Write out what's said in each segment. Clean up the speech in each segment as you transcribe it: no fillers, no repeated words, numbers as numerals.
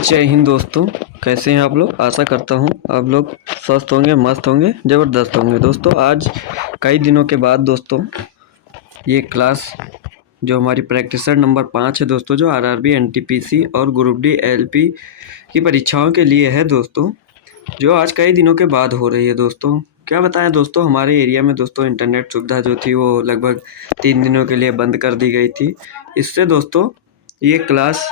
जय हिंद दोस्तों। कैसे हैं आप लोग? आशा करता हूँ आप लोग स्वस्थ होंगे, मस्त होंगे, ज़बरदस्त होंगे। दोस्तों आज कई दिनों के बाद दोस्तों ये क्लास जो हमारी प्रैक्टिसर नंबर 5 है दोस्तों, जो आरआरबी एनटीपीसी और ग्रुप डी एलपी की परीक्षाओं के लिए है दोस्तों, जो आज कई दिनों के बाद हो रही है दोस्तों। क्या बताएं दोस्तों, हमारे एरिया में दोस्तों इंटरनेट सुविधा जो थी वो लगभग 3 दिनों के लिए बंद कर दी गई थी। इससे दोस्तों ये क्लास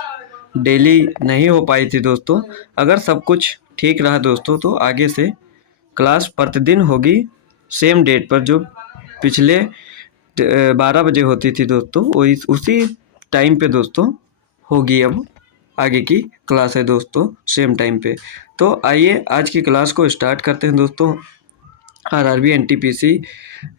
डेली नहीं हो पाई थी दोस्तों। अगर सब कुछ ठीक रहा दोस्तों तो आगे से क्लास प्रतिदिन होगी सेम डेट पर, जो पिछले 12 बजे होती थी दोस्तों, वो उसी टाइम पे दोस्तों होगी। अब आगे की क्लास है दोस्तों सेम टाइम पे। तो आइए आज की क्लास को स्टार्ट करते हैं दोस्तों। RRB NTPC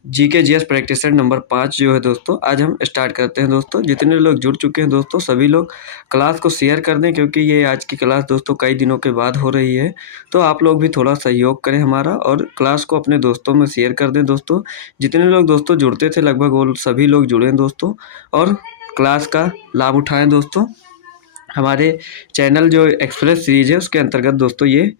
GK GS practice set number 5 जो है दोस्तों, आज हम स्टार्ट करते हैं दोस्तों। जितने लोग जुड़ चुके हैं दोस्तों, सभी लोग क्लास को शेयर कर दें, क्योंकि ये आज की क्लास दोस्तों कई दिनों के बाद हो रही है। तो आप लोग भी थोड़ा सहयोग करें हमारा, और क्लास को अपने दोस्तों में शेयर कर दें दोस्तों। जितने लोग दोस्तों जुड़ते थे लगभग वो सभी लोग जुड़ें दोस्तों, और क्लास का लाभ उठाएँ दोस्तों। हमारे चैनल जो एक्सप्रेस सीरीज है उसके अंतर्गत दोस्तों ये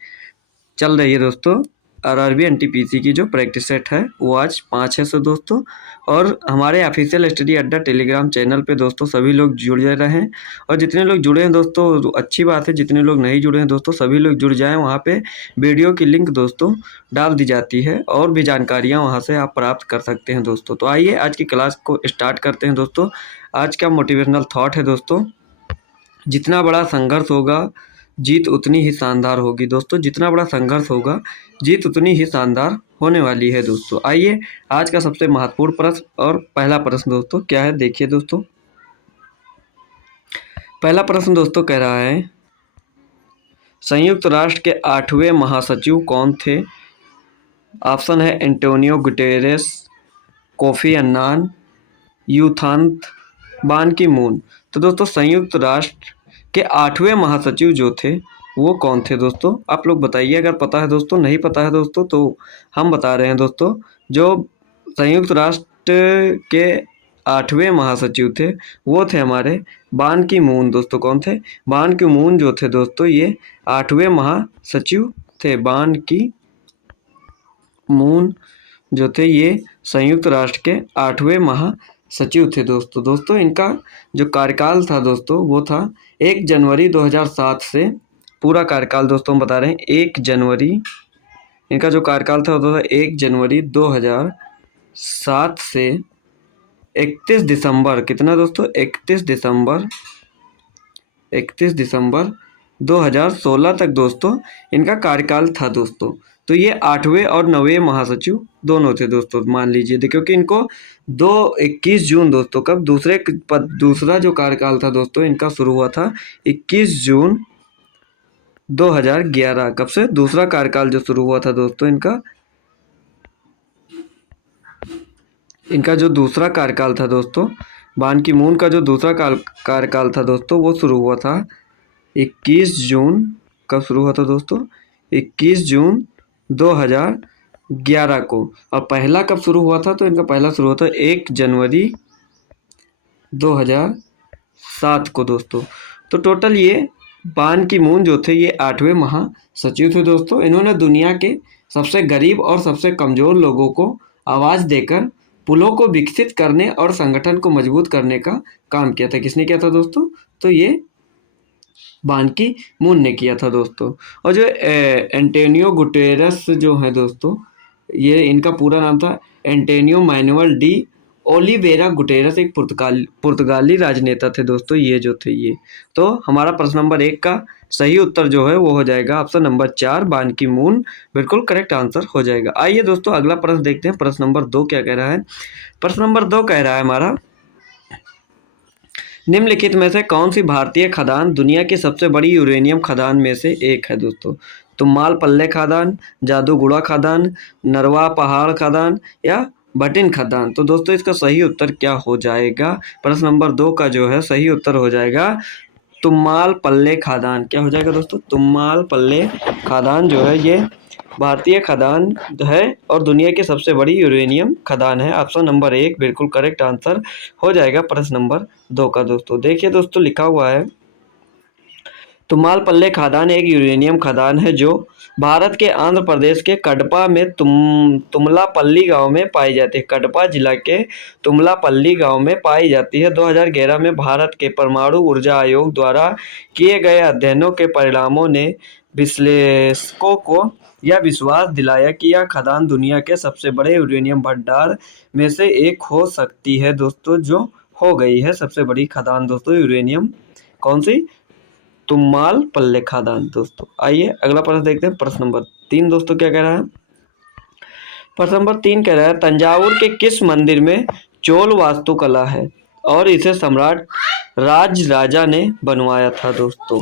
चल रही है दोस्तों। आरआरबी एनटीपीसी की जो प्रैक्टिस सेट है वो आज 5 है सो दोस्तों। और हमारे ऑफिशियल स्टडी अड्डा टेलीग्राम चैनल पे दोस्तों सभी लोग जुड़ जा रहे हैं, और जितने लोग जुड़े हैं दोस्तों अच्छी बात है। जितने लोग नहीं जुड़े हैं दोस्तों सभी लोग जुड़ जाएं। वहाँ पे वीडियो की लिंक दोस्तों डाल दी जाती है, और भी जानकारियाँ वहाँ से आप प्राप्त कर सकते हैं दोस्तों। तो आइए आज की क्लास को स्टार्ट करते हैं दोस्तों। आज का मोटिवेशनल थॉट है दोस्तों, जितना बड़ा संघर्ष होगा जीत उतनी ही शानदार होगी दोस्तों। जितना बड़ा संघर्ष होगा जीत उतनी ही शानदार होने वाली है दोस्तों। आइए आज का सबसे महत्वपूर्ण प्रश्न, और पहला प्रश्न दोस्तों क्या है देखिए दोस्तों। पहला प्रश्न दोस्तों कह रहा है, संयुक्त राष्ट्र के 8वें महासचिव कौन थे? ऑप्शन है एंटोनियो गुटेरेस, कोफी अन्नान, यूथांत, बान की मून। तो दोस्तों संयुक्त राष्ट्र के 8वें महासचिव जो थे वो कौन थे दोस्तों? आप लोग बताइए, अगर पता है दोस्तों। नहीं पता है दोस्तों तो हम बता रहे हैं दोस्तों। जो संयुक्त राष्ट्र के 8वें महासचिव थे वो थे हमारे बान की मून दोस्तों। कौन थे? बान की मून जो थे दोस्तों ये 8वें महासचिव थे। बान की मून जो थे ये संयुक्त राष्ट्र के 8वें महासचिव थे दोस्तों। दोस्तों इनका जो कार्यकाल था दोस्तों वो था 1 जनवरी 2007 से, पूरा कार्यकाल दोस्तों हम बता रहे हैं 1 जनवरी, इनका जो कार्यकाल था वो था 1 जनवरी 2007 से 31 दिसंबर, कितना दोस्तों? 31 दिसंबर 2016 तक दोस्तों इनका कार्यकाल था दोस्तों। तो ये 8वें और 9वें महासचिव दोनों थे दोस्तों, मान लीजिए। क्योंकि इनको 21 जून दोस्तों, कब दूसरा जो कार्यकाल था दोस्तों इनका शुरू हुआ था 21 जून 2011। कब से दूसरा कार्यकाल जो शुरू हुआ था दोस्तों इनका जो दूसरा कार्यकाल था दोस्तों, बान की मून का जो दूसरा कार्यकाल था दोस्तों वो शुरू हुआ था 21 जून। कब शुरू हुआ था दोस्तों? 21 जून 2011 को। और पहला कब शुरू हुआ था? तो इनका पहला शुरू हुआ था 1 जनवरी 2007 को दोस्तों। तो टोटल ये बान की मून जो थे ये 8वें महासचिव थे दोस्तों। इन्होंने दुनिया के सबसे गरीब और सबसे कमज़ोर लोगों को आवाज़ देकर पुलों को विकसित करने और संगठन को मजबूत करने का काम किया था। किसने किया था दोस्तों? तो ये बान की मून ने किया था दोस्तों। और जो एंटोनियो गुटेरेस जो है दोस्तों, ये इनका पूरा नाम था Antonio manual de Oliveira Guterres, एक पुर्तगाली राजनेता थे दोस्तों ये जो थे ये। तो हमारा प्रश्न नंबर 1 का सही उत्तर जो है वो हो जाएगा ऑप्शन नंबर 4, बान की मून, बिल्कुल करेक्ट आंसर हो जाएगा। आइए दोस्तों अगला प्रश्न देखते हैं। प्रश्न नंबर 2 क्या कह रहा है? प्रश्न नंबर 2 कह रहा है हमारा, निम्नलिखित में से कौन सी भारतीय खदान दुनिया की सबसे बड़ी यूरेनियम खदान में से एक है दोस्तों? तुम्माल पल्ले खदान, जादूगुड़ा खदान, नरवा पहाड़ खदान, या भटिन खदान? तो दोस्तों इसका सही उत्तर क्या हो जाएगा? प्रश्न नंबर 2 का जो है सही उत्तर हो जाएगा तुम्माल पल्ले खदान। क्या हो जाएगा दोस्तों? तुम्माल पल्ले खदान जो है ये भारतीय खदान है और दुनिया की सबसे बड़ी यूरेनियम खदान है। ऑप्शन नंबर 1 बिल्कुल करेक्ट आंसर हो जाएगा प्रश्न नंबर 2 का दोस्तों। देखिए दोस्तों लिखा हुआ है, तुमालपल्ले खदान एक यूरेनियम खदान है जो भारत के आंध्र प्रदेश के कडपा में तुमलापल्ली गांव में पाई जाती है। कडपा जिला के तुमलापल्ली गांव में पाई जाती है। 2011 में भारत के परमाणु ऊर्जा आयोग द्वारा किए गए अध्ययनों के परिणामों ने विश्लेषकों को यह विश्वास दिलाया कि यह खदान दुनिया के सबसे बड़े यूरेनियम भंडार में से एक हो सकती है दोस्तों, जो हो गई है सबसे बड़ी खदान दोस्तों यूरेनियम। कौन सी? तुमालपल्ले खदान दोस्तों। आइए अगला प्रश्न देखते हैं। प्रश्न नंबर 3 दोस्तों क्या कह रहा है? प्रश्न नंबर 3 कह रहा है तंजावुर के किस मंदिर में चोल वास्तुकला है और इसे सम्राट राजराजा ने बनवाया था दोस्तों?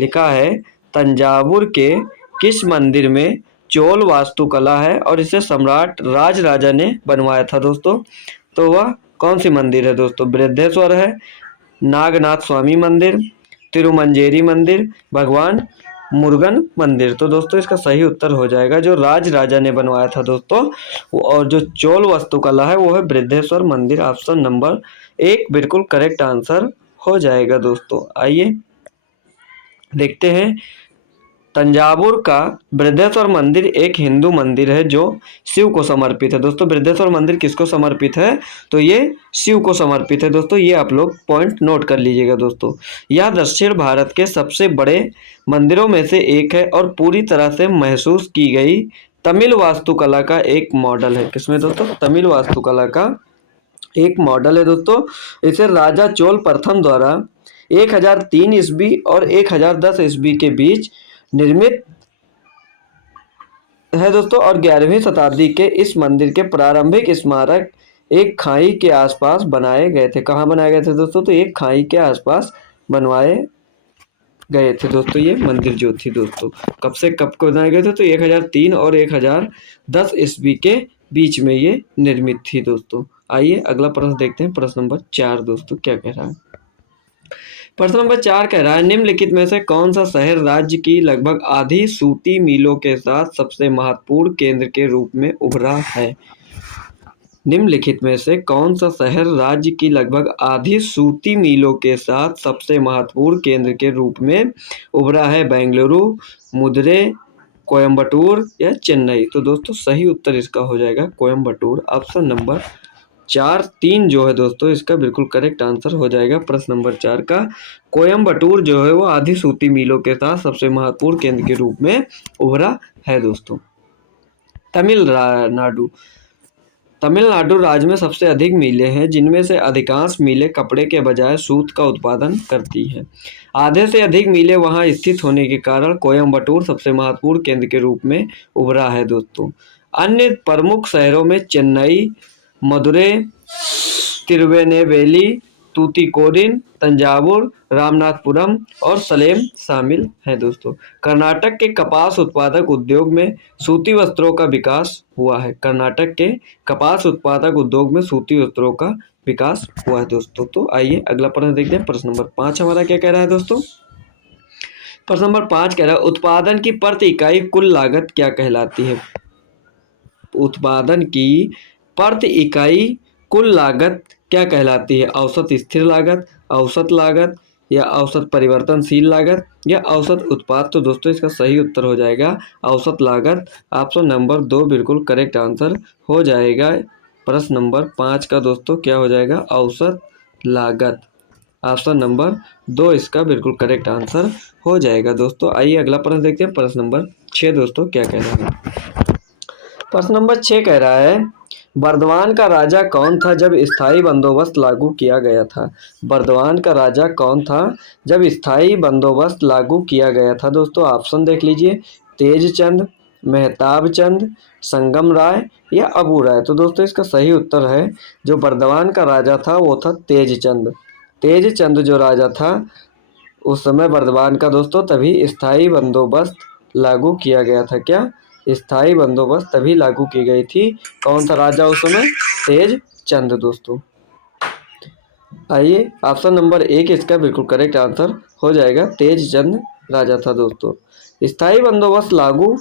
लिखा है तंजावुर के किस मंदिर में चोल वास्तुकला है और इसे सम्राट राजराजा ने बनवाया था दोस्तों? तो वह कौन सी मंदिर है दोस्तों? बृहदेश्वर है, नागनाथ स्वामी मंदिर, तिरुमंजेरी मंदिर, भगवान मुरुगन मंदिर। तो दोस्तों इसका सही उत्तर हो जाएगा जो राजराजा ने बनवाया था दोस्तों, और जो चोल वास्तुकला है वो है बृहदेश्वर मंदिर। ऑप्शन नंबर 1 बिल्कुल करेक्ट आंसर हो जाएगा दोस्तों। आइए देखते हैं। तंजावुर का बृहदेश्वर मंदिर एक हिंदू मंदिर है जो शिव को समर्पित है दोस्तों। बृहदेश्वर मंदिर किसको समर्पित है? तो ये शिव को समर्पित है दोस्तों। ये आप लोग पॉइंट नोट कर लीजिएगा दोस्तों। यह दक्षिण भारत के सबसे बड़े मंदिरों में से एक है और पूरी तरह से महसूस की गई तमिल वास्तुकला का एक मॉडल है। किसमें दोस्तों? तमिल वास्तुकला का एक मॉडल है दोस्तों। इसे राजा चोल प्रथम द्वारा 1003 ईस्वी और 1010 ईस्वी के बीच निर्मित है दोस्तों, और 11वीं शताब्दी के इस मंदिर के प्रारंभिक स्मारक एक खाई के आसपास बनाए गए थे। कहाँ बनाए गए थे दोस्तों? तो एक खाई के आसपास बनवाए गए थे दोस्तों। ये मंदिर जो थी दोस्तों कब से कब को बनाए गए थे? तो 1003 और 1010 ईस्वी के बीच में ये निर्मित थी दोस्तों। आइए अगला प्रश्न देखते हैं। प्रश्न नंबर 4 दोस्तों क्या कह रहा है? प्रश्न नंबर 4 कह रहा है निम्नलिखित में से कौन सा शहर राज्य की लगभग आधी सूती मिलों के साथ सबसे महत्वपूर्ण केंद्र के रूप में उभरा है? निम्नलिखित में से कौन सा शहर राज्य की लगभग आधी सूती मिलों के साथ सबसे महत्वपूर्ण केंद्र के रूप में उभरा है? बेंगलुरु, मदुरै, कोयम्बटूर या चेन्नई? तो दोस्तों सही उत्तर इसका हो जाएगा कोयम्बटूर। ऑप्शन नंबर 3 जो है दोस्तों इसका बिल्कुल करेक्ट आंसर हो जाएगा। प्रश्न नंबर 4 का कोयम्बटूर जो है वो आधी सूती मिलों के साथ सबसे महत्वपूर्ण केंद्र के रूप में उभरा है दोस्तों। तमिलनाडु राज्य में सबसे अधिक मिलें हैं, जिनमें से अधिकांश मिलें कपड़े के बजाय सूत का उत्पादन करती हैं। आधे से अधिक मिलें वहां स्थित होने के कारण कोयम्बटूर सबसे महत्वपूर्ण केंद्र के रूप में उभरा है दोस्तों। अन्य प्रमुख शहरों में चेन्नई, मदुरै, तिरुनेलवेली, तूतीकोरिन, तंजावुर, रामनाथपुरम और सलेम शामिल हैं दोस्तों। कर्नाटक के कपास उत्पादक उद्योग में सूती वस्त्रों का विकास हुआ है। कर्नाटक के कपास उत्पादक उद्योग में सूती वस्त्रों का विकास हुआ है दोस्तों। तो आइए अगला प्रश्न देखते हैं। प्रश्न नंबर 5 हमारा क्या कह रहा है दोस्तों? प्रश्न नंबर 5 कह रहा है उत्पादन की प्रति इकाई कुल लागत क्या कहलाती है? उत्पादन की प्रति इकाई कुल लागत क्या कहलाती है? औसत स्थिर लागत, औसत लागत या औसत परिवर्तनशील लागत या औसत उत्पाद? तो दोस्तों इसका सही उत्तर हो जाएगा औसत लागत। ऑप्शन नंबर 2 बिल्कुल करेक्ट आंसर हो जाएगा। प्रश्न नंबर 5 का दोस्तों क्या हो जाएगा? औसत लागत। ऑप्शन नंबर 2 इसका बिल्कुल करेक्ट आंसर हो जाएगा दोस्तों। आइए अगला प्रश्न देखते हैं। प्रश्न नंबर 6 दोस्तों क्या कह रहा है? प्रश्न नंबर 6 कह रहा है बर्दवान का राजा कौन था जब स्थायी बंदोबस्त लागू किया गया था? बर्दवान का राजा कौन था जब स्थायी बंदोबस्त लागू किया गया था दोस्तों? ऑप्शन देख लीजिए, तेजचंद, मेहताब चंद, संगम राय या अबू राय? तो दोस्तों इसका सही उत्तर है जो बर्दवान का राजा था वो था तेजचंद। तेजचंद जो राजा था उस समय बर्दवान का दोस्तों तभी स्थायी बंदोबस्त लागू किया गया था। क्या स्थायी बंदोबस्त तभी लागू की गई थी? कौन सा राजा उस समय? तेजचंद दोस्तों। आइए ऑप्शन नंबर 1 इसका बिल्कुल करेक्ट आंसर हो जाएगा, तेजचंद राजा था दोस्तों। स्थायी बंदोबस्त लागू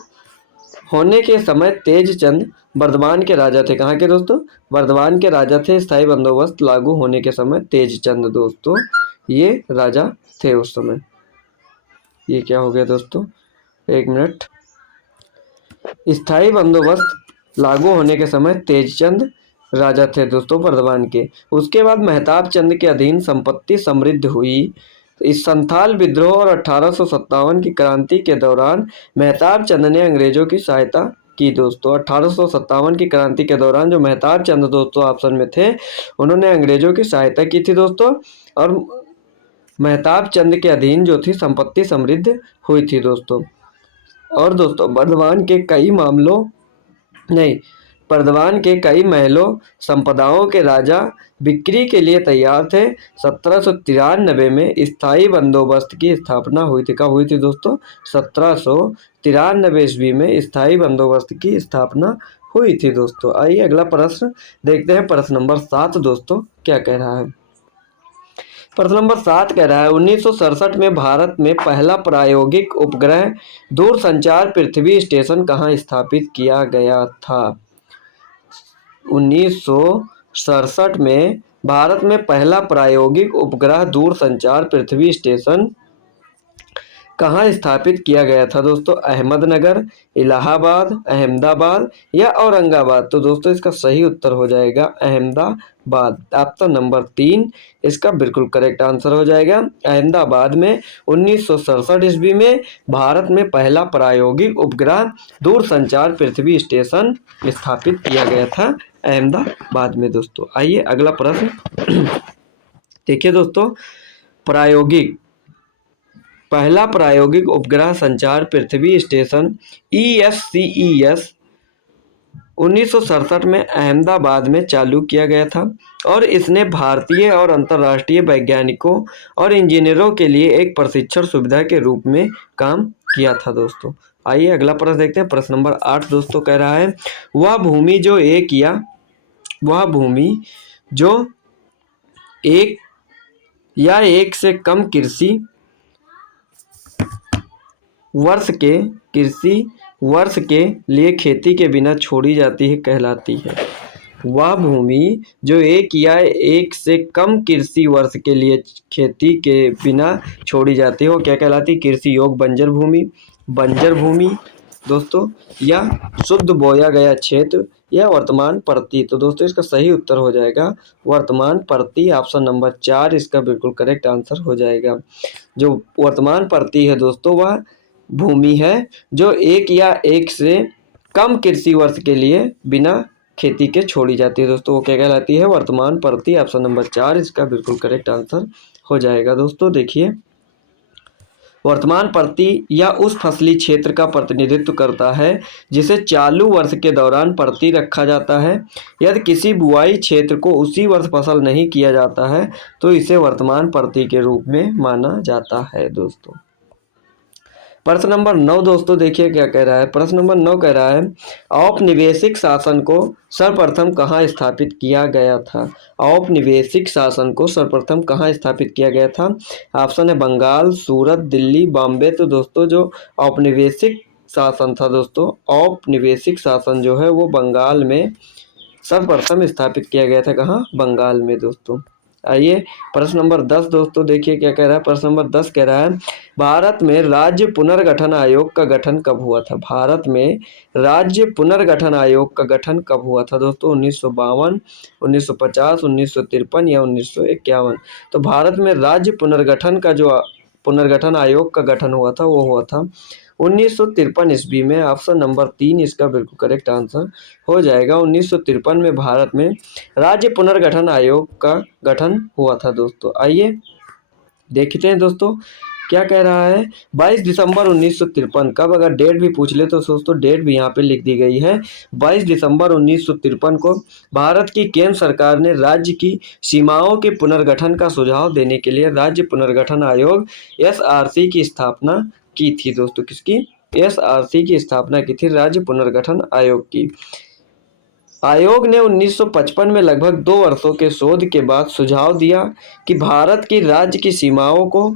होने के समय तेजचंद बर्दवान के राजा थे। कहाँ के दोस्तों? बर्दवान के राजा थे। स्थायी बंदोबस्त लागू होने के समय तेजचंद दोस्तों ये राजा थे उस समय। ये क्या हो गया दोस्तों, एक मिनट। स्थायी बंदोबस्त लागू होने के समय तेजचंद राजा थे दोस्तों बर्दवान के। उसके बाद मेहताब चंद के अधीन संपत्ति समृद्ध हुई। इस संथाल विद्रोह और 1857 की क्रांति के दौरान मेहताब चंद ने अंग्रेजों की सहायता की दोस्तों। 1857 की क्रांति के दौरान जो मेहताब चंद दोस्तों ऑप्शन में थे, उन्होंने अंग्रेजों की सहायता की थी दोस्तों, और मेहताब चंद के अधीन जो थी संपत्ति समृद्ध हुई थी दोस्तों। और दोस्तों बर्दवान के कई महलों संपदाओं के राजा बिक्री के लिए तैयार थे। 1793 में स्थायी बंदोबस्त की स्थापना हुई थी। कब हुई थी दोस्तों, 1793 ईस्वी में स्थायी बंदोबस्त की स्थापना हुई थी दोस्तों। आइए अगला प्रश्न देखते हैं, प्रश्न नंबर 7 दोस्तों क्या कह रहा है। प्रश्न नंबर 7 कह रहा है 1967 में भारत में पहला प्रायोगिक उपग्रह दूरसंचार पृथ्वी स्टेशन कहाँ स्थापित किया गया था। 1967 में भारत में पहला प्रायोगिक उपग्रह दूरसंचार पृथ्वी स्टेशन कहाँ स्थापित किया गया था दोस्तों। अहमदनगर, इलाहाबाद, अहमदाबाद या औरंगाबाद। तो दोस्तों इसका सही उत्तर हो जाएगा अहमदाबाद। ऑप्शन नंबर 3 इसका बिल्कुल करेक्ट आंसर हो जाएगा। अहमदाबाद में 1967 ईस्वी में भारत में पहला प्रायोगिक उपग्रह दूरसंचार पृथ्वी स्टेशन स्थापित किया गया था अहमदाबाद में दोस्तों। आइए अगला प्रश्न देखिए दोस्तों, पहला प्रायोगिक उपग्रह संचार पृथ्वी स्टेशन ESCES 1967 में अहमदाबाद में चालू किया गया था और इसने भारतीय और अंतर्राष्ट्रीय वैज्ञानिकों और इंजीनियरों के लिए एक प्रशिक्षण सुविधा के रूप में काम किया था दोस्तों। आइए अगला प्रश्न देखते हैं, प्रश्न नंबर 8 दोस्तों कह रहा है वह भूमि जो एक या एक से कम कृषि वर्ष के लिए खेती के बिना छोड़ी जाती है कहलाती है। वह भूमि जो एक या एक से कम कृषि वर्ष के लिए खेती के बिना छोड़ी जाती है वो क्या कहलाती है। कृषि योग्य बंजर भूमि दोस्तों, या शुद्ध बोया गया क्षेत्र, या वर्तमान परती। तो दोस्तों इसका सही उत्तर हो जाएगा वर्तमान परती। ऑप्शन नंबर 4 इसका बिल्कुल करेक्ट आंसर हो जाएगा। जो वर्तमान परती है दोस्तों वह भूमि है जो एक या एक से कम कृषि वर्ष के लिए बिना खेती के छोड़ी जाती है दोस्तों, वो क्या कहलाती है, वर्तमान परती। ऑप्शन नंबर 4 इसका बिल्कुल करेक्ट आंसर हो जाएगा दोस्तों। देखिए वर्तमान परती या उस फसली क्षेत्र का प्रतिनिधित्व करता है जिसे चालू वर्ष के दौरान परती रखा जाता है। यदि किसी बुआई क्षेत्र को उसी वर्ष फसल नहीं किया जाता है तो इसे वर्तमान परती के रूप में माना जाता है दोस्तों। प्रश्न नंबर 9 दोस्तों देखिए क्या कह रहा है। प्रश्न नंबर 9 कह रहा है औपनिवेशिक शासन को सर्वप्रथम कहाँ स्थापित किया गया था। औपनिवेशिक शासन को सर्वप्रथम कहाँ स्थापित किया गया था। ऑप्शन है बंगाल, सूरत, दिल्ली, बॉम्बे। तो दोस्तों जो औपनिवेशिक शासन था दोस्तों, औपनिवेशिक शासन जो है वो बंगाल में सर्वप्रथम स्थापित किया गया था। कहाँ, बंगाल में दोस्तों। आइए प्रश्न नंबर 10 दोस्तों देखिए क्या कह रहा है। प्रश्न नंबर 10 कह रहा है भारत में राज्य पुनर्गठन आयोग का गठन कब हुआ था। भारत में राज्य पुनर्गठन आयोग का गठन कब हुआ था दोस्तों। 1952, 1950, 1953 या 1951। तो भारत में राज्य पुनर्गठन आयोग का गठन हुआ था वो हुआ था 1953 ईस्वी में। ऑप्शन नंबर 3 इसका बिल्कुल करेक्ट आंसर हो जाएगा। 1953 में भारत में राज्य पुनर्गठन आयोग का गठन हुआ था दोस्तों। आइए देखते हैं दोस्तों क्या कह रहा है। 22 दिसंबर 1953, कब अगर डेट भी पूछ ले तो दोस्तों डेट भी यहाँ पे लिख दी गई है। 22 दिसंबर 1953 को भारत की केंद्र सरकार ने राज्य की सीमाओं के पुनर्गठन का सुझाव देने के लिए राज्य पुनर्गठन आयोग SRC की स्थापना की थी दोस्तों। किसकी, SRC की स्थापना की थी, राज्य पुनर्गठन आयोग की। आयोग ने 1955 में लगभग 2 वर्षों के शोध के बाद सुझाव दिया कि भारत की राज्य की सीमाओं को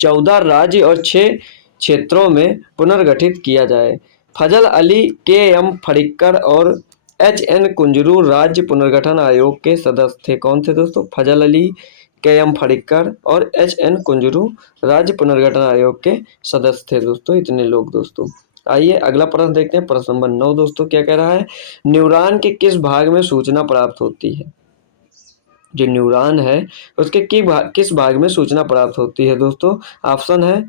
14 राज्य और 6 क्षेत्रों में पुनर्गठित किया जाए। फजल अली, KM फड़िक्कर और HN कुंजरू राज्य पुनर्गठन आयोग के सदस्य थे। कौन थे दोस्तों, फजल अली, के.एम. फड़िक्कर और एच.एन. कुंजरू राज्य पुनर्गठन आयोग के सदस्य थे दोस्तों। इतने लोग दोस्तों। आइए अगला प्रश्न देखते हैं। प्रश्न नंबर 9 दोस्तों क्या कह रहा है, न्यूरॉन के किस भाग में सूचना प्राप्त होती है। जो न्यूरॉन है उसके किस भाग में सूचना प्राप्त होती है दोस्तों। ऑप्शन है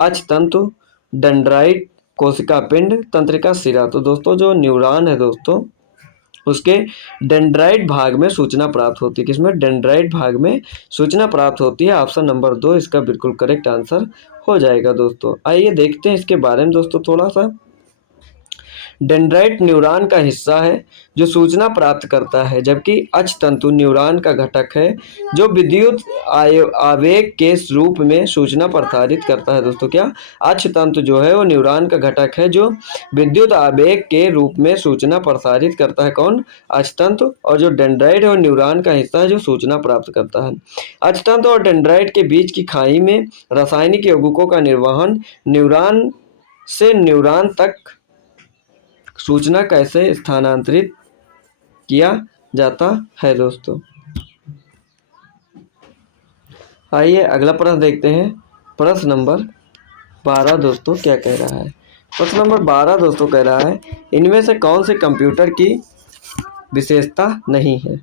अक्षतंतु, डेंड्राइट, कोशिका पिंड, तंत्रिका शिरा। तो दोस्तों जो न्यूरॉन है दोस्तों उसके डेंड्राइट भाग में सूचना प्राप्त होती है। किसमें, डेंड्राइट भाग में सूचना प्राप्त होती है। ऑप्शन नंबर 2 इसका बिल्कुल करेक्ट आंसर हो जाएगा दोस्तों। आइए देखते हैं इसके बारे में दोस्तों थोड़ा सा। डेंड्राइट न्यूरॉन का हिस्सा है जो सूचना प्राप्त करता है, जबकि अक्षतंतु न्यूरॉन का घटक है जो विद्युत आवेग के रूप में सूचना प्रसारित करता है दोस्तों। क्या, अक्षतंतु जो है वो न्यूरॉन का घटक है जो विद्युत आवेग के रूप में सूचना प्रसारित करता है। कौन, अक्षतंतु। और जो डेंड्राइट है वो न्यूरॉन का हिस्सा है जो सूचना प्राप्त करता है। अक्षतंतु और डेंड्राइट के बीच की खाई में रासायनिक यौगिकों का निर्वहन न्यूरॉन से न्यूरॉन तक सूचना कैसे स्थानांतरित किया जाता है दोस्तों। आइए अगला प्रश्न देखते हैं। प्रश्न नंबर 12 दोस्तों क्या कह रहा है। प्रश्न नंबर 12 दोस्तों कह रहा है, इनमें से कौन से कंप्यूटर की विशेषता नहीं है।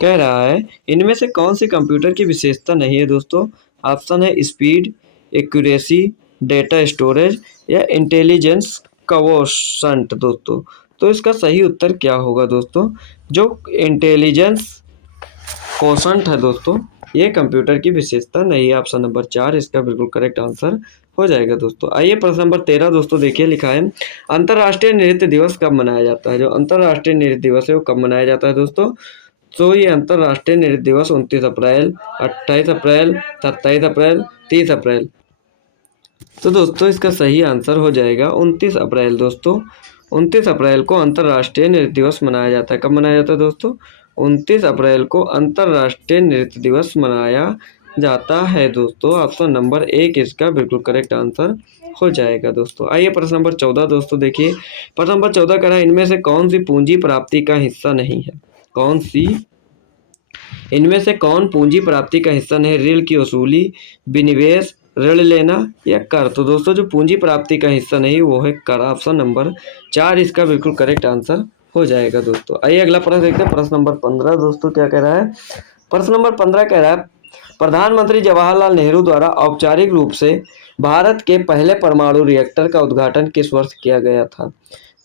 कह रहा है इनमें से कौन से कंप्यूटर की विशेषता नहीं है दोस्तों। ऑप्शन है स्पीड, एक्यूरेसी, डेटा स्टोरेज या इंटेलिजेंस क्वोशंट दोस्तों। तो इसका सही उत्तर क्या होगा दोस्तों। जो इंटेलिजेंस क्वोशंट है दोस्तों ये कंप्यूटर की विशेषता नहीं है। ऑप्शन नंबर 4 इसका बिल्कुल करेक्ट आंसर हो जाएगा दोस्तों। आइए प्रश्न नंबर 13 दोस्तों देखिए, लिखा है अंतर्राष्ट्रीय नृत्य दिवस कब मनाया जाता है। जो अंतर्राष्ट्रीय नृत्य दिवस है वो कब मनाया जाता है दोस्तों। तो ये अंतर्राष्ट्रीय नृत्य दिवस 29 अप्रैल, 28 अप्रैल, 27 अप्रैल, 30 अप्रैल। तो दोस्तों इसका सही आंसर हो जाएगा 29 अप्रैल दोस्तों। 29 अप्रैल को अंतर्राष्ट्रीय नृत्य दिवस मनाया जाता है। कब मनाया जाता है दोस्तों। 29 अप्रैल को अंतर्राष्ट्रीय नृत्य दिवस मनाया जाता है दोस्तों। ऑप्शन नंबर 1 इसका बिल्कुल करेक्ट आंसर हो जाएगा दोस्तों। आइए प्रश्न नंबर 14 दोस्तों देखिए। प्रश्न नंबर 14 कह रहा है इनमें से कौन सी पूंजी प्राप्ति का हिस्सा नहीं है। कौन सी, इनमें से कौन पूंजी प्राप्ति का हिस्सा नहीं। ऋण की वसूली, विनिवेश, ऋण लेना या कर। तो दोस्तों जो पूंजी प्राप्ति का हिस्सा नहीं वो है कर। ऑप्शन नंबर 4 इसका बिल्कुल करेक्ट आंसर हो जाएगा दोस्तों। आइए अगला प्रश्न देखते हैं। प्रश्न नंबर 15 दोस्तों क्या कह रहा है। प्रश्न नंबर 15 कह रहा है प्रधानमंत्री जवाहरलाल नेहरू द्वारा औपचारिक रूप से भारत के पहले परमाणु रिएक्टर का उद्घाटन किस वर्ष किया गया था।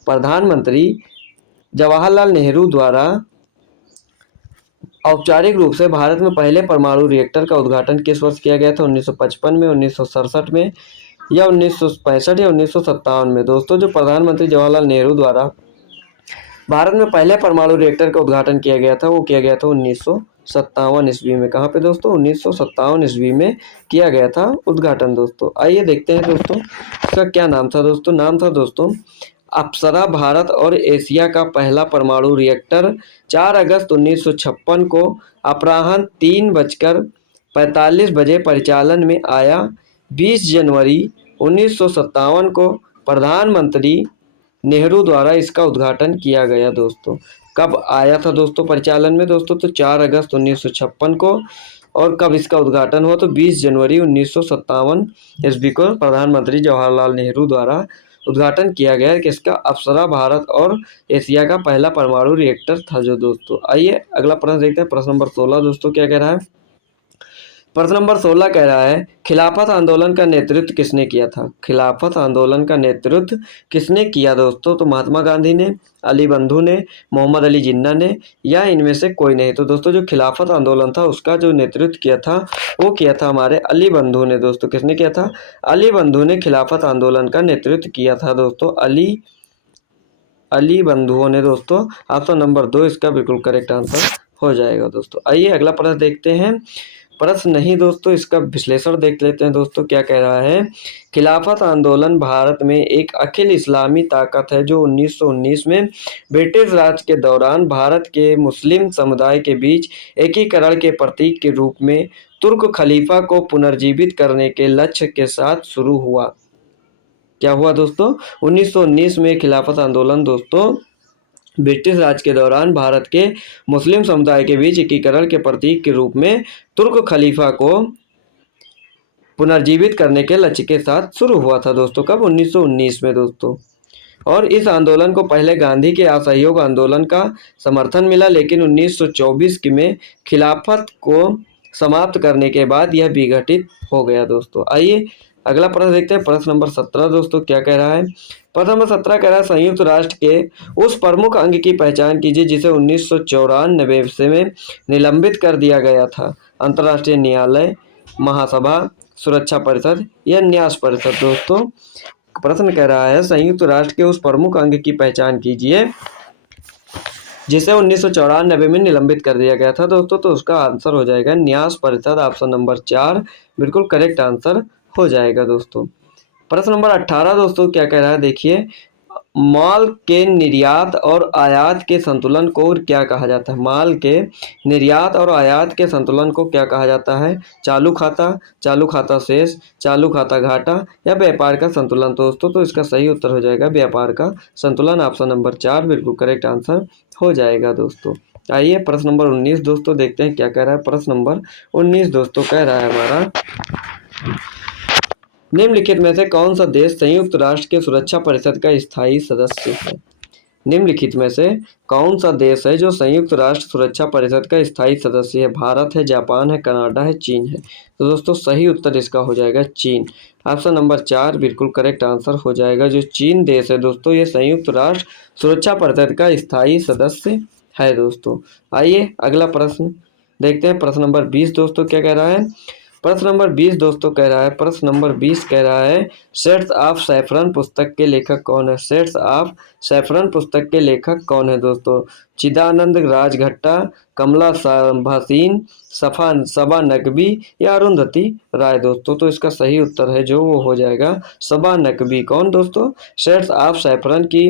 प्रधानमंत्री जवाहरलाल नेहरू द्वारा औपचारिक रूप से भारत में पहले परमाणु रिएक्टर का उद्घाटन किस वर्ष किया गया था। 1955 में, 1967 में या 1965 या 1957 में। दोस्तों जो प्रधानमंत्री जवाहरलाल नेहरू द्वारा भारत में पहले परमाणु रिएक्टर का उद्घाटन किया गया था वो किया गया था 1957 ईस्वी में। कहाँ पे दोस्तों, 1957 ईस्वी में किया गया था उद्घाटन दोस्तों। आइए देखते हैं दोस्तों इसका क्या नाम था दोस्तों। नाम था दोस्तों अप्सरा। भारत और एशिया का पहला परमाणु रिएक्टर 4 अगस्त 1956 को अपराह्न 3:45 बजे परिचालन में आया। 20 जनवरी 1957 को प्रधानमंत्री नेहरू द्वारा इसका उद्घाटन किया गया दोस्तों। कब आया था दोस्तों परिचालन में दोस्तों, तो 4 अगस्त 1956 को। और कब इसका उद्घाटन हुआ, तो 20 जनवरी 1957 ईस्वी को प्रधानमंत्री जवाहरलाल नेहरू द्वारा उद्घाटन किया गया कि इसका अप्सरा भारत और एशिया का पहला परमाणु रिएक्टर था जो दोस्तों। आइए अगला प्रश्न देखते हैं। प्रश्न नंबर 16 दोस्तों क्या कह रहा है। प्रश्न नंबर 16 कह रहा है खिलाफत आंदोलन का नेतृत्व किसने किया था। खिलाफत आंदोलन का नेतृत्व किसने किया दोस्तों, तो महात्मा गांधी ने, अली बंधु ने, मोहम्मद अली जिन्ना ने या इनमें से कोई नहीं। तो दोस्तों जो खिलाफत आंदोलन था उसका जो नेतृत्व किया था वो किया था हमारे अली बंधु ने दोस्तों। किसने किया था, अली बंधु ने खिलाफत आंदोलन का नेतृत्व किया था दोस्तों। अली बंधुओं ने दोस्तों। ऑप्शन नंबर 2 इसका बिल्कुल करेक्ट आंसर हो जाएगा दोस्तों। आइए अगला प्रश्न देखते हैं। प्रश्न नहीं दोस्तों इसका विश्लेषण देख लेते हैं दोस्तों क्या कह रहा है। खिलाफत आंदोलन भारत में एक अखिल इस्लामी ताकत है जो 1919 में ब्रिटिश राज के दौरान भारत के मुस्लिम समुदाय के बीच एकीकरण के प्रतीक के रूप में तुर्क खलीफा को पुनर्जीवित करने के लक्ष्य के साथ शुरू हुआ। क्या हुआ दोस्तों, 1919 में खिलाफत आंदोलन दोस्तों ब्रिटिश राज के दौरान भारत के मुस्लिम समुदाय के बीच एकीकरण के प्रतीक के रूप में तुर्क खलीफा को पुनर्जीवित करने के लक्ष्य के साथ शुरू हुआ था दोस्तों। कब? 1919 में दोस्तों। और इस आंदोलन को पहले गांधी के असहयोग आंदोलन का समर्थन मिला, लेकिन 1924 में खिलाफत को समाप्त करने के बाद यह विघटित हो गया दोस्तों। आइए अगला प्रश्न देखते हैं। प्रश्न नंबर 17 दोस्तों क्या कह रहा है? प्रश्न नंबर 17 कह रहा है, संयुक्त राष्ट्र के उस प्रमुख अंग की पहचान कीजिए जिसे 1994 में निलंबित कर दिया गया था। अंतर्राष्ट्रीय न्यायालय, महासभा, सुरक्षा परिषद या न्यास परिषद दोस्तों। प्रश्न कह रहा है, संयुक्त राष्ट्र के उस प्रमुख अंग की पहचान कीजिए जिसे 1994 में निलंबित कर दिया गया था दोस्तों। तो उसका आंसर हो जाएगा न्यास परिषद, ऑप्शन नंबर 4 बिल्कुल करेक्ट आंसर हो जाएगा दोस्तों। प्रश्न नंबर 18 दोस्तों क्या कह रहा है? देखिए, माल के निर्यात और आयात के संतुलन को क्या कहा जाता है? माल के निर्यात और आयात के संतुलन को क्या कहा जाता है? चालू खाता शेष, चालू खाता घाटा या व्यापार का संतुलन दोस्तों। तो इसका सही उत्तर हो जाएगा व्यापार का संतुलन, ऑप्शन नंबर 4 बिल्कुल करेक्ट आंसर हो जाएगा दोस्तों। आइए प्रश्न नंबर 19 दोस्तों देखते हैं क्या कह रहा है। प्रश्न नंबर 19 दोस्तों कह रहा है हमारा, निम्नलिखित में से कौन सा देश संयुक्त राष्ट्र के सुरक्षा परिषद का स्थायी सदस्य है? निम्नलिखित में से कौन सा देश है जो संयुक्त राष्ट्र सुरक्षा परिषद का स्थायी सदस्य है? भारत है, जापान है, कनाडा है, चीन है। तो दोस्तों सही उत्तर इसका हो जाएगा चीन, ऑप्शन नंबर 4 बिल्कुल करेक्ट आंसर हो जाएगा। जो चीन देश है दोस्तों, ये संयुक्त राष्ट्र सुरक्षा परिषद का स्थायी सदस्य है दोस्तों। आइए अगला प्रश्न देखते हैं। प्रश्न नंबर 20 दोस्तों क्या कह रहा है? प्रश्न नंबर 20 दोस्तों कह रहा है, प्रश्न नंबर 20 कह रहा है, शेड्स ऑफ सैफरन पुस्तक के लेखक कौन है? शेड्स ऑफ सैफरन पुस्तक के लेखक कौन है दोस्तों? चिदानंद राजघट्टा, कमला भासीन, सबा नकवी या अरुंधति राय दोस्तों। तो इसका सही उत्तर है जो वो हो जाएगा सबा नकवी। कौन दोस्तों? शेड्स ऑफ सैफरन की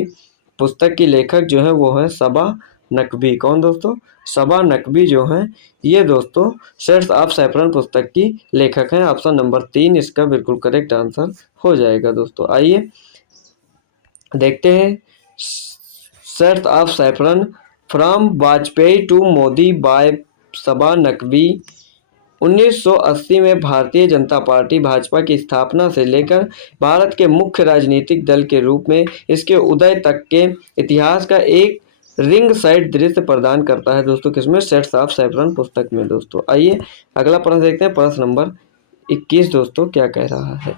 पुस्तक की लेखक जो है वो है सबा नकवी। कौन दोस्तों? सबा नकवी जो हैं ये दोस्तों शेड्स ऑफ सैफरन पुस्तक की लेखक हैं, ऑप्शन नंबर 3 इसका बिल्कुल करेक्ट आंसर हो जाएगा दोस्तों। आइए देखते हैं shades of saffron from Vajpayee to Modi by Saba Naqvi. 1980 में भारतीय जनता पार्टी भाजपा की स्थापना से लेकर भारत के मुख्य राजनीतिक दल के रूप में इसके उदय तक के इतिहास का एक रिंग साइड दृश्य प्रदान करता है दोस्तों। किसमें? शेड्स ऑफ सैफरन पुस्तक में दोस्तों। आइए अगला प्रश्न देखते हैं। प्रश्न नंबर 21 दोस्तों क्या कह रहा है?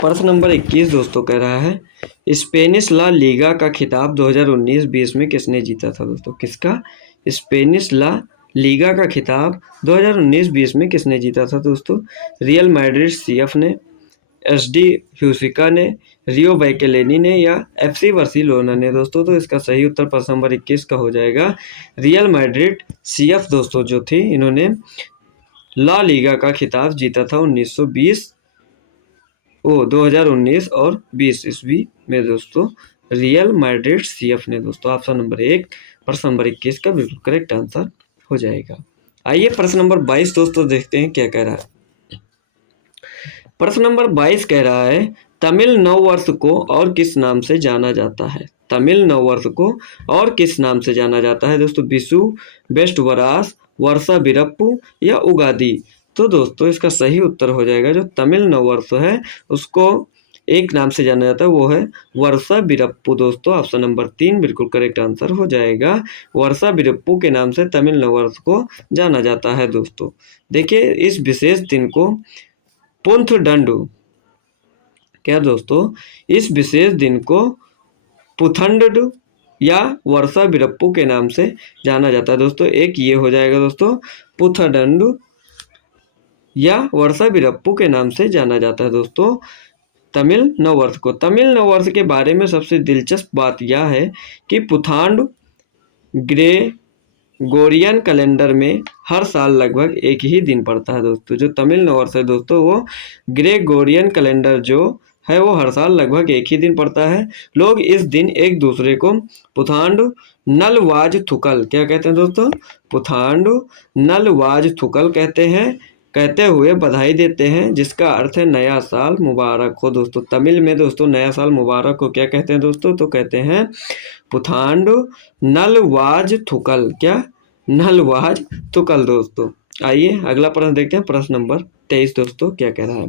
प्रश्न नंबर 21 दोस्तों कह रहा है, स्पेनिश ला लीगा का खिताब 2019-20 में किसने जीता था दोस्तों? किसका? स्पेनिश ला लीगा का खिताब 2019-20 में किसने जीता था दोस्तों? रियल मैड्रिड CF ने, SD ह्यूसिका ने, रियो वैकेलेनी ने या FC बार्सिलोना ने दोस्तों। तो इसका सही उत्तर प्रश्न नंबर 21 का हो जाएगा रियल मैड्रिड CF दोस्तों जो थी, इन्होंने ला लीगा का खिताब जीता था 2019 और 20 ईस्वी में दोस्तों। रियल मैड्रिड CF ने दोस्तों, ऑप्शन नंबर 1 प्रश्न नंबर 21 का बिल्कुल करेक्ट आंसर हो जाएगा। आइए प्रश्न नंबर 22 दोस्तों देखते हैं क्या कह रहा है। प्रश्न नंबर 22 कह रहा है, तमिल नववर्ष को और किस नाम से जाना जाता है? तमिल नववर्ष को और किस नाम से जाना जाता है दोस्तों? विशु, बेस्ट वरास, वर्षा बिरप्पू या उगादी। तो दोस्तों इसका सही उत्तर हो जाएगा जो तमिल नववर्ष है उसको एक नाम से जाना जाता है, वो है वर्षा बिरप्पू दोस्तों, ऑप्शन नंबर 3 बिल्कुल करेक्ट आंसर हो जाएगा। वर्षा बिरप्पू के नाम से तमिल नववर्ष को जाना जाता है दोस्तों। देखिए इस विशेष दिन को पुथंडु, क्या दोस्तों? इस विशेष दिन को पुथंडु या वर्षा बिरप्पू के नाम से जाना जाता है दोस्तों। एक ये हो जाएगा दोस्तों पुथंडु या वर्षा बिरप्पू के नाम से जाना जाता है दोस्तों तमिल नववर्ष को। तमिल नववर्ष के बारे में सबसे दिलचस्प बात यह है कि पुथांडु ग्रेगोरियन कैलेंडर में हर साल लगभग एक ही दिन पड़ता है दोस्तों। जो तमिल नववर्ष है दोस्तों वो ग्रेगोरियन कैलेंडर जो है वो हर साल लगभग एक ही दिन पड़ता है। लोग इस दिन एक दूसरे को पुथांडु नलवाज थुकल, क्या कहते हैं दोस्तों? पुथांडु नलवाज थुकल कहते हैं। कहते हुए बधाई देते हैं, जिसका अर्थ है नया साल मुबारक हो दोस्तों। तमिल में दोस्तों नया साल मुबारक हो क्या कहते हैं दोस्तों? तो कहते हैं पुथांडु नलवाज थुकल। क्या? नलवाज थुकल दोस्तों। आइए अगला प्रश्न देखते हैं, प्रश्न नंबर 23 दोस्तों क्या कह रहा है।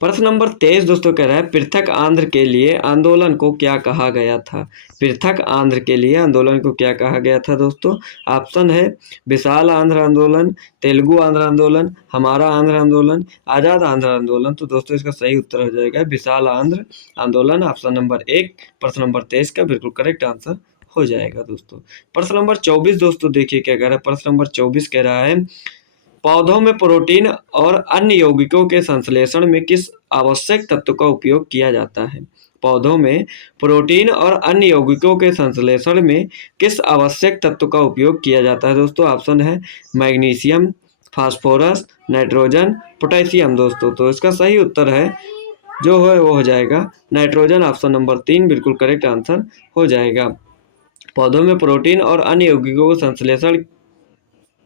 प्रश्न नंबर 23 दोस्तों कह रहा है पृथक आंध्र के लिए आंदोलन को क्या कहा गया था? पृथक आंध्र के लिए आंदोलन को क्या कहा गया था दोस्तों? ऑप्शन है विशाल आंध्र आंदोलन, तेलुगु आंध्र आंदोलन, हमारा आंध्र आंदोलन, आजाद आंध्र आंदोलन। तो दोस्तों इसका सही उत्तर हो जाएगा विशाल आंध्र आंदोलन। ऑप्शन नंबर 1 प्रश्न नंबर 23 का बिल्कुल करेक्ट आंसर हो जाएगा दोस्तों। प्रश्न नंबर 24 दोस्तों देखिए क्या कह रहा है। प्रश्न नंबर 24 कह रहा है पौधों में प्रोटीन और अन्य यौगिकों के संश्लेषण में किस आवश्यक तत्व का उपयोग किया जाता है? पौधों में प्रोटीन और अन्य यौगिकों के संश्लेषण में किस आवश्यक तत्व का उपयोग किया जाता है दोस्तों? ऑप्शन है मैग्नीशियम, फास्फोरस, नाइट्रोजन, पोटेशियम दोस्तों। तो इसका सही उत्तर है जो है वो हो जाएगा नाइट्रोजन। ऑप्शन नंबर 3 बिल्कुल करेक्ट आंसर हो जाएगा। पौधों में प्रोटीन और अन्य यौगिकों के संश्लेषण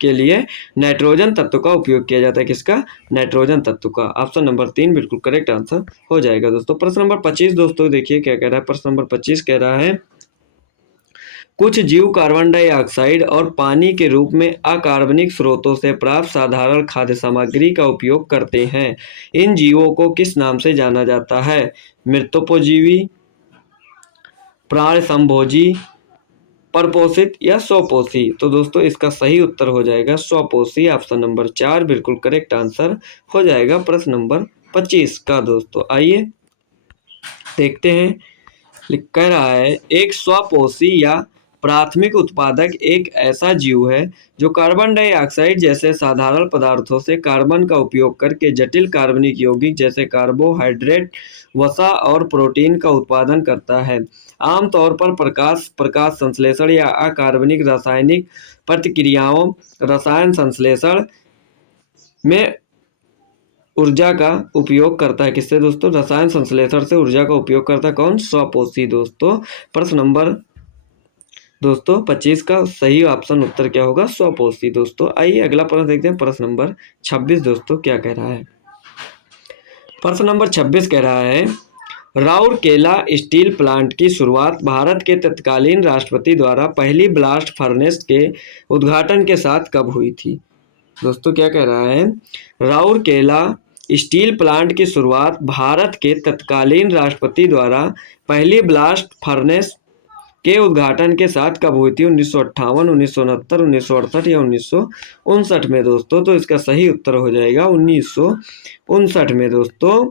के लिए नाइट्रोजन तत्व का उपयोग किया जाता है। किसका? नाइट्रोजन तत्व का। ऑप्शन नंबर 3 बिल्कुल करेक्ट आंसर हो जाएगा दोस्तों। प्रश्न नंबर 25 दोस्तों देखिए क्या कह रहा है। प्रश्न नंबर 25 कह रहा है कुछ जीव कार्बन डाइऑक्साइड और पानी के रूप में अकार्बनिक स्रोतों से प्राप्त साधारण खाद्य सामग्री का उपयोग करते हैं। इन जीवों को किस नाम से जाना जाता है? मृतोपजीवी, प्राण संभोजी, परपोषित या स्वपोषी। तो दोस्तों इसका सही उत्तर हो जाएगा स्वपोषी। ऑप्शन नंबर 4 बिल्कुल करेक्ट आंसर हो जाएगा प्रश्न नंबर 25 का दोस्तों। आइए देखते हैं, कह रहा है एक स्वपोषी या प्राथमिक उत्पादक एक ऐसा जीव है जो कार्बन डाइऑक्साइड जैसे साधारण पदार्थों से कार्बन का उपयोग करके जटिल कार्बनिक यौगिक जैसे कार्बोहाइड्रेट, वसा और प्रोटीन का उत्पादन करता है। आमतौर पर प्रकाश संश्लेषण या अकार्बनिक रासायनिक प्रतिक्रियाओं रसायन संश्लेषण में ऊर्जा का उपयोग करता है। किससे दोस्तों? रसायन संश्लेषण से ऊर्जा का उपयोग करता है। कौन? स्वपोषी दोस्तों। प्रश्न नंबर दोस्तों 25 का सही ऑप्शन उत्तर क्या होगा? स्वपोषी दोस्तों। आइए अगला प्रश्न देखते हैं, प्रश्न नंबर 26 दोस्तों क्या कह रहा है। प्रश्न नंबर 26 कह रहा है राउरकेला स्टील प्लांट की शुरुआत भारत के तत्कालीन राष्ट्रपति द्वारा पहली ब्लास्ट फर्नेस के उद्घाटन के साथ कब हुई थी? दोस्तों क्या कह रहा है राउरकेला स्टील प्लांट की शुरुआत भारत के तत्कालीन राष्ट्रपति द्वारा पहली ब्लास्ट फर्नेस के उद्घाटन के साथ कब हुई थी? 1958, 1969, 1968 या 1959 में दोस्तों। तो इसका सही उत्तर हो जाएगा 1959 में दोस्तों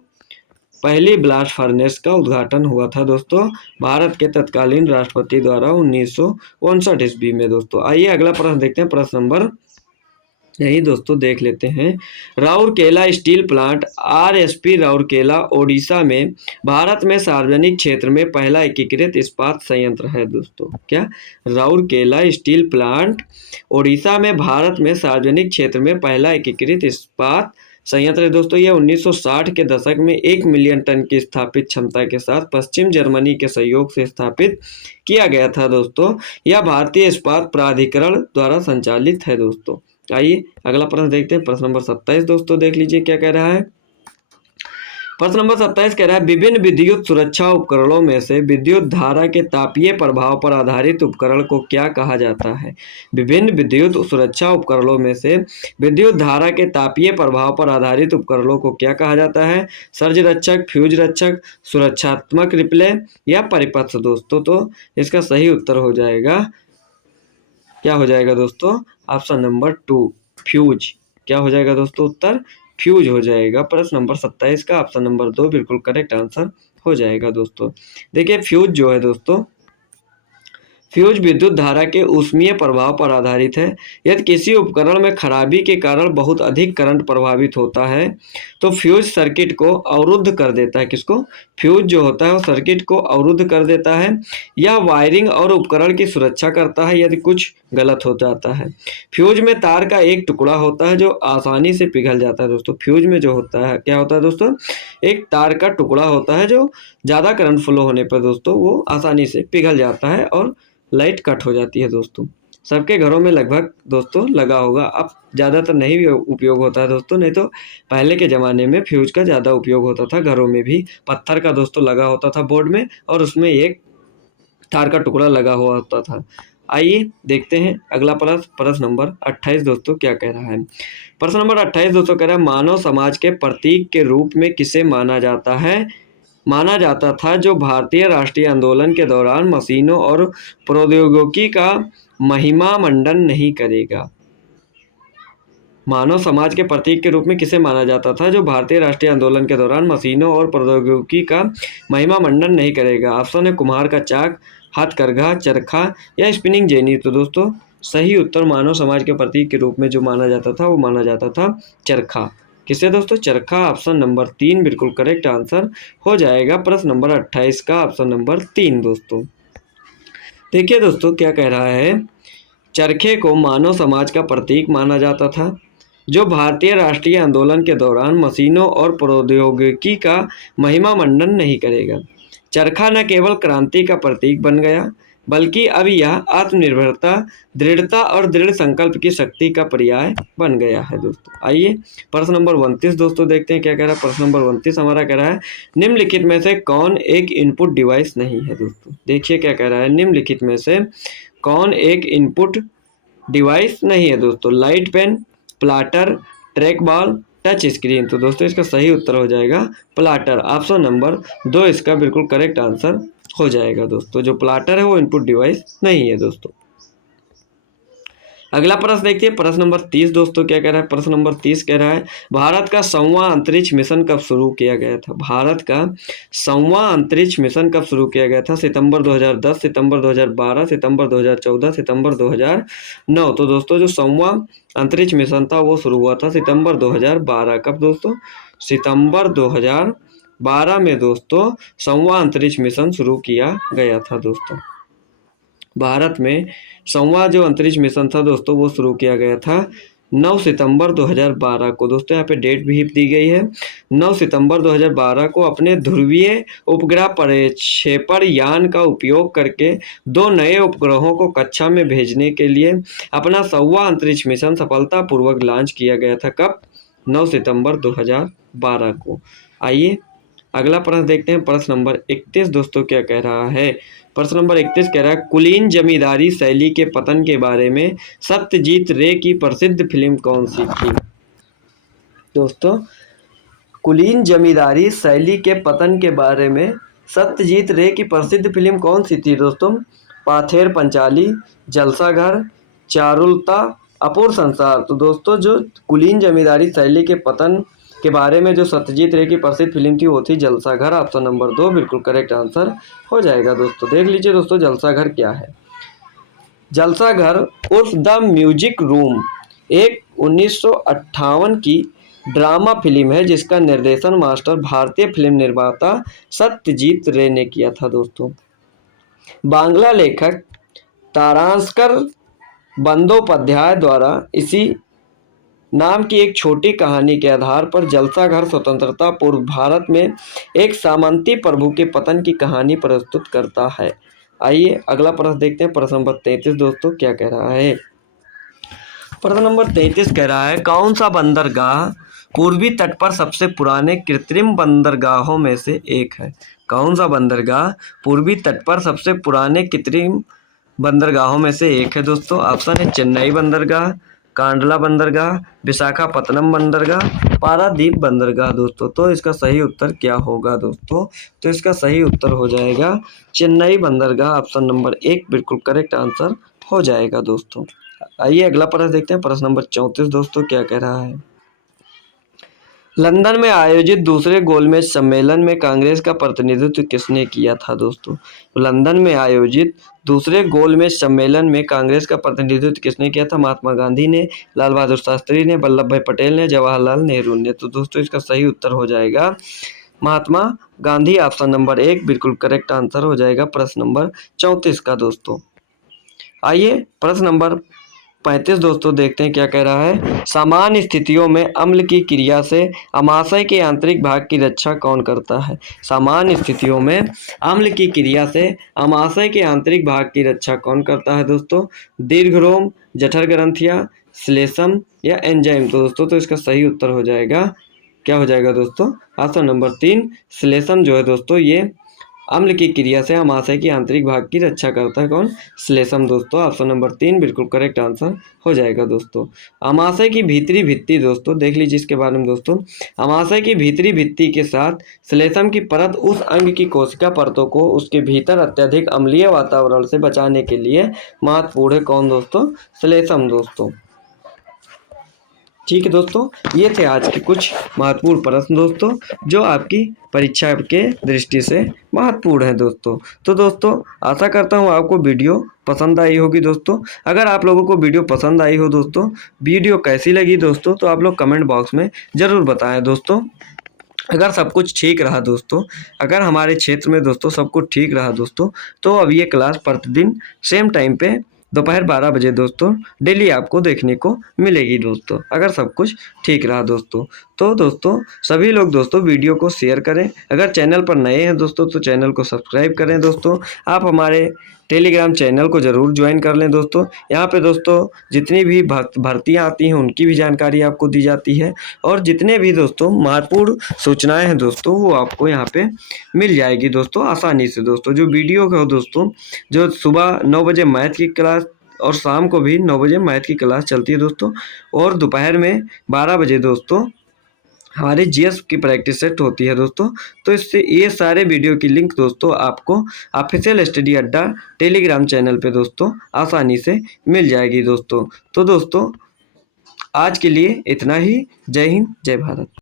पहली ब्लास्ट फर्नेस का उद्घाटन हुआ था दोस्तों भारत के तत्कालीन राष्ट्रपति द्वारा 1959 ईस्वी में दोस्तों। आइए अगला प्रश्न देखते हैं, प्रश्न नंबर यही दोस्तों देख लेते हैं। Rourkela steel plant RSP Rourkela Odisha में भारत में सार्वजनिक क्षेत्र में पहला एकीकृत इस्पात संयंत्र है दोस्तों। क्या? राउरकेला स्टील प्लांट ओडिशा में भारत में सार्वजनिक क्षेत्र में पहला एकीकृत इस्पात संयंत्र है दोस्तों। यह 1960 के दशक में 1 मिलियन टन की स्थापित क्षमता के साथ पश्चिम जर्मनी के सहयोग से स्थापित किया गया था दोस्तों। यह भारतीय इस्पात प्राधिकरण द्वारा संचालित है दोस्तों। आइए अगला प्रश्न देखते हैं, प्रश्न नंबर 27 दोस्तों देख लीजिए क्या कह रहा है। प्रश्न नंबर 27 कह रहा है विभिन्न विद्युत सुरक्षा उपकरणों में से विद्युत धारा के तापीय प्रभाव पर आधारित उपकरण को क्या कहा जाता है? विभिन्न विद्युत सुरक्षा उपकरणों में से विद्युत धारा के तापीय प्रभाव पर आधारित उपकरणों को क्या कहा जाता है? सर्ज रक्षक, फ्यूज रक्षक, सुरक्षात्मक रिपले या परिपथ दोस्तों। तो इसका सही उत्तर हो जाएगा, क्या हो जाएगा दोस्तों? Option number 2 fuse. क्या हो जाएगा दोस्तों उत्तर? फ्यूज हो जाएगा। प्रश्न नंबर 27 का ऑप्शन नंबर 2 बिल्कुल करेक्ट आंसर हो जाएगा दोस्तों। देखिए फ्यूज जो है दोस्तों, फ्यूज विद्युत धारा के ऊष्मीय प्रभाव पर आधारित है। यदि किसी उपकरण में खराबी के कारण बहुत अधिक करंट प्रभावित होता है तो फ्यूज सर्किट को अवरुद्ध कर देता है। किसको? फ्यूज जो होता है वो सर्किट को अवरुद्ध कर देता है। यह वायरिंग और उपकरण की सुरक्षा करता है यदि कुछ गलत हो जाता है। फ्यूज में तार का एक टुकड़ा होता है जो आसानी से पिघल जाता है दोस्तों। फ्यूज में जो होता है क्या होता है दोस्तों? एक तार का टुकड़ा होता है जो ज़्यादा करंट फ्लो होने पर दोस्तों वो आसानी से पिघल जाता है और लाइट कट हो जाती है दोस्तों। सबके घरों में लगभग दोस्तों लगा होगा। अब ज़्यादातर नहीं उपयोग होता है दोस्तों, नहीं तो पहले के ज़माने में फ्यूज का ज़्यादा उपयोग होता था। घरों में भी पत्थर का दोस्तों लगा होता था बोर्ड में, और उसमें एक तार का टुकड़ा लगा हुआ होता था। आइए देखते हैं अगला प्रश्न नंबर 28 दोस्तों क्या कह रहा है। प्रश्न नंबर 28 दोस्तों कह रहा है, मानव समाज के प्रतीक के रूप में किसे माना जाता है? माना जाता था जो भारतीय राष्ट्रीय आंदोलन के दौरान मशीनों और प्रौद्योगिकी का महिमा मंडन नहीं करेगा। मानव समाज के प्रतीक के रूप में किसे माना जाता था जो भारतीय राष्ट्रीय आंदोलन के दौरान मशीनों और प्रौद्योगिकी का महिमा मंडन नहीं करेगा? ऑप्शन है कुम्हार का चाक, हथकरघा, चरखा या स्पिनिंग जेनी। तो दोस्तों सही उत्तर मानव समाज के प्रतीक के रूप में जो माना जाता था वो माना जाता था चरखा। किसे दोस्तों? चरखा। ऑप्शन नंबर 3 बिल्कुल करेक्ट आंसर हो जाएगा प्रश्न नंबर 28 का ऑप्शन नंबर 3 दोस्तों। देखिए दोस्तों क्या कह रहा है, चरखे को मानव समाज का प्रतीक माना जाता था जो भारतीय राष्ट्रीय आंदोलन के दौरान मशीनों और प्रौद्योगिकी का महिमा मंडन नहीं करेगा। चरखा न केवल क्रांति का प्रतीक बन गया बल्कि अब यह आत्मनिर्भरता, दृढ़ता और दृढ़ संकल्प की शक्ति का पर्याय बन गया है दोस्तों। आइए प्रश्न नंबर 29 दोस्तों देखते हैं क्या कह रहा है। प्रश्न नंबर 29 हमारा कह रहा है, निम्नलिखित में से कौन एक इनपुट डिवाइस नहीं है? दोस्तों देखिए क्या कह रहा है, निम्नलिखित में से कौन एक इनपुट डिवाइस नहीं है? दोस्तों light pen, plotter, track ball, touch screen. तो दोस्तों इसका सही उत्तर हो जाएगा प्लाटर। ऑप्शन नंबर 2 इसका बिल्कुल करेक्ट आंसर हो जाएगा दोस्तों। जो प्लाटर है वो इनपुट डिवाइस नहीं है दोस्तों। अगला प्रश्न देखिए प्रश्न नंबर 30 दोस्तों क्या कह रहा है। प्रश्न नंबर 30 कह रहा है, भारत का 100वां अंतरिक्ष मिशन कब शुरू किया गया था? भारत का 100वां अंतरिक्ष मिशन कब शुरू किया गया था? सितंबर 2010, सितंबर 2012, सितंबर 2014, सितंबर 2009। तो दोस्तों जो 100वां अंतरिक्ष मिशन था वो शुरू हुआ था सितंबर 2012। कब दोस्तों? सितंबर 2012 में दोस्तों 100वां अंतरिक्ष मिशन शुरू किया गया था दोस्तों। भारत में 100वां जो अंतरिक्ष मिशन था दोस्तों वो शुरू किया गया था 9 सितंबर 2012 को। दोस्तों यहाँ पे डेट भी दी गई है 9 सितंबर 2012 को। अपने ध्रुवीय उपग्रह प्रक्षेपण यान का उपयोग करके 2 नए उपग्रहों को कक्षा में भेजने के लिए अपना 100वां अंतरिक्ष मिशन सफलतापूर्वक लॉन्च किया गया था। कब? 9 सितंबर 2012 को। आइए अगला प्रश्न देखते हैं। प्रश्न नंबर 31 दोस्तों क्या कह रहा है। प्रश्न नंबर 31 कह रहा है, कुलीन जमींदारी शैली के पतन के बारे में सत्यजीत रे की प्रसिद्ध फिल्म कौन सी थी? दोस्तों कुलीन जमींदारी शैली के पतन के बारे में सत्यजीत रे की प्रसिद्ध फिल्म कौन सी थी दोस्तों? पाथेर पंचाली, जलसाघर, चारुलता, अपूर्ण संसार। तो दोस्तों जो कुलीन जमींदारी शैली के पतन के बारे में जो सत्यजीत रे की प्रसिद्ध फिल्म थी वो थी जलसाघर। ऑप्शन नंबर 2 बिल्कुल करेक्ट आंसर हो जाएगा दोस्तों। देख लीजिए दोस्तों जलसाघर क्या है। जलसाघर उर्फ द म्यूजिक रूम एक 1958 की ड्रामा फिल्म है जिसका निर्देशन मास्टर भारतीय फिल्म निर्माता सत्यजीत रे ने किया था दोस्तों। बांग्ला लेखक तारांशकर बंदोपाध्याय द्वारा इसी नाम की एक छोटी कहानी के आधार पर जलसाघर स्वतंत्रता पूर्व भारत में एक सामंती प्रभु के पतन की कहानी प्रस्तुत करता है। आइए अगला प्रश्न देखते हैं। प्रश्न नंबर 33 दोस्तों क्या कह रहा है। प्रश्न नंबर 33 कह रहा है, कौन सा बंदरगाह पूर्वी तट पर सबसे पुराने कृत्रिम बंदरगाहों में से एक है? कौन सा बंदरगाह पूर्वी तट पर सबसे पुराने कृत्रिम बंदरगाहों में से एक है दोस्तों? ऑप्शन है चेन्नई बंदरगाह, कांडला बंदरगाह, विशाखापत्तनम बंदरगाह, पारादीप बंदरगाह दोस्तों। तो इसका सही उत्तर क्या होगा दोस्तों? तो इसका सही उत्तर हो जाएगा चेन्नई बंदरगाह। ऑप्शन नंबर 1 बिल्कुल करेक्ट आंसर हो जाएगा दोस्तों। आइए अगला प्रश्न देखते हैं। प्रश्न नंबर 34 दोस्तों क्या कह रहा है। लंदन में आयोजित दूसरे गोलमेज सम्मेलन में कांग्रेस का प्रतिनिधित्व किसने किया था दोस्तों? लंदन में आयोजित दूसरे गोलमेज सम्मेलन में कांग्रेस का प्रतिनिधित्व किसने किया था? महात्मा गांधी ने, लाल बहादुर शास्त्री ने, वल्लभ भाई पटेल ने, जवाहरलाल नेहरू ने। तो दोस्तों इसका सही उत्तर हो जाएगा महात्मा गांधी। ऑप्शन नंबर 1 बिल्कुल करेक्ट आंसर हो जाएगा प्रश्न नंबर 34 का दोस्तों। आइए प्रश्न नंबर 35 दोस्तों देखते हैं क्या कह रहा है। सामान्य स्थितियों में अम्ल की क्रिया से अमाशय के आंतरिक भाग की रक्षा कौन करता है? सामान्य स्थितियों में अम्ल की क्रिया से अमाशय के आंतरिक भाग की रक्षा कौन करता है दोस्तों? दीर्घरोम, जठर ग्रंथियां, श्लेष्म या एंजाइम। तो दोस्तों तो इसका सही उत्तर हो जाएगा, क्या हो जाएगा दोस्तों? ऑप्शन नंबर 3 श्लेष्म जो है दोस्तों ये अम्ल की क्रिया से अमाशय की आंतरिक भाग की रक्षा करता है। कौन? श्लेष्म दोस्तों। ऑप्शन नंबर 3 बिल्कुल करेक्ट आंसर हो जाएगा दोस्तों। अमाशय की भीतरी भित्ति दोस्तों देख लीजिए इसके बारे में दोस्तों। अमाशय की भीतरी भित्ति के साथ श्लेष्म की परत उस अंग की कोशिका परतों को उसके भीतर अत्यधिक अम्लीय वातावरण से बचाने के लिए महत्वपूर्ण है। कौन दोस्तों? श्लेष्म दोस्तों। ठीक है दोस्तों, ये थे आज के कुछ महत्वपूर्ण प्रश्न दोस्तों जो आपकी परीक्षा के दृष्टि से महत्वपूर्ण है दोस्तों। तो दोस्तों आशा करता हूँ आपको वीडियो पसंद आई होगी दोस्तों। अगर आप लोगों को वीडियो पसंद आई हो दोस्तों, वीडियो कैसी लगी दोस्तों, तो आप लोग कमेंट बॉक्स में ज़रूर बताएं दोस्तों। अगर सब कुछ ठीक रहा दोस्तों, अगर हमारे क्षेत्र में दोस्तों सब कुछ ठीक रहा दोस्तों, तो अब ये क्लास प्रतिदिन सेम टाइम पे दोपहर 12 बजे दोस्तों डेली आपको देखने को मिलेगी दोस्तों, अगर सब कुछ ठीक रहा दोस्तों। तो दोस्तों सभी लोग दोस्तों वीडियो को शेयर करें। अगर चैनल पर नए हैं दोस्तों तो चैनल को सब्सक्राइब करें दोस्तों। आप हमारे टेलीग्राम चैनल को ज़रूर ज्वाइन कर लें दोस्तों। यहाँ पे दोस्तों जितनी भी भर्तियाँ आती हैं उनकी भी जानकारी आपको दी जाती है, और जितने भी दोस्तों महत्वपूर्ण सूचनाएं हैं दोस्तों वो आपको यहाँ पे मिल जाएगी दोस्तों आसानी से दोस्तों। जो वीडियो हो दोस्तों, जो सुबह 9 बजे मैथ की क्लास और शाम को भी 9 बजे मैथ की क्लास चलती है दोस्तों, और दोपहर में 12 बजे दोस्तों हमारी जीएस की प्रैक्टिस सेट होती है दोस्तों। तो इससे ये सारे वीडियो की लिंक दोस्तों आपको ऑफिशियल स्टडी अड्डा टेलीग्राम चैनल पे दोस्तों आसानी से मिल जाएगी दोस्तों। तो दोस्तों आज के लिए इतना ही। जय हिंद, जय भारत।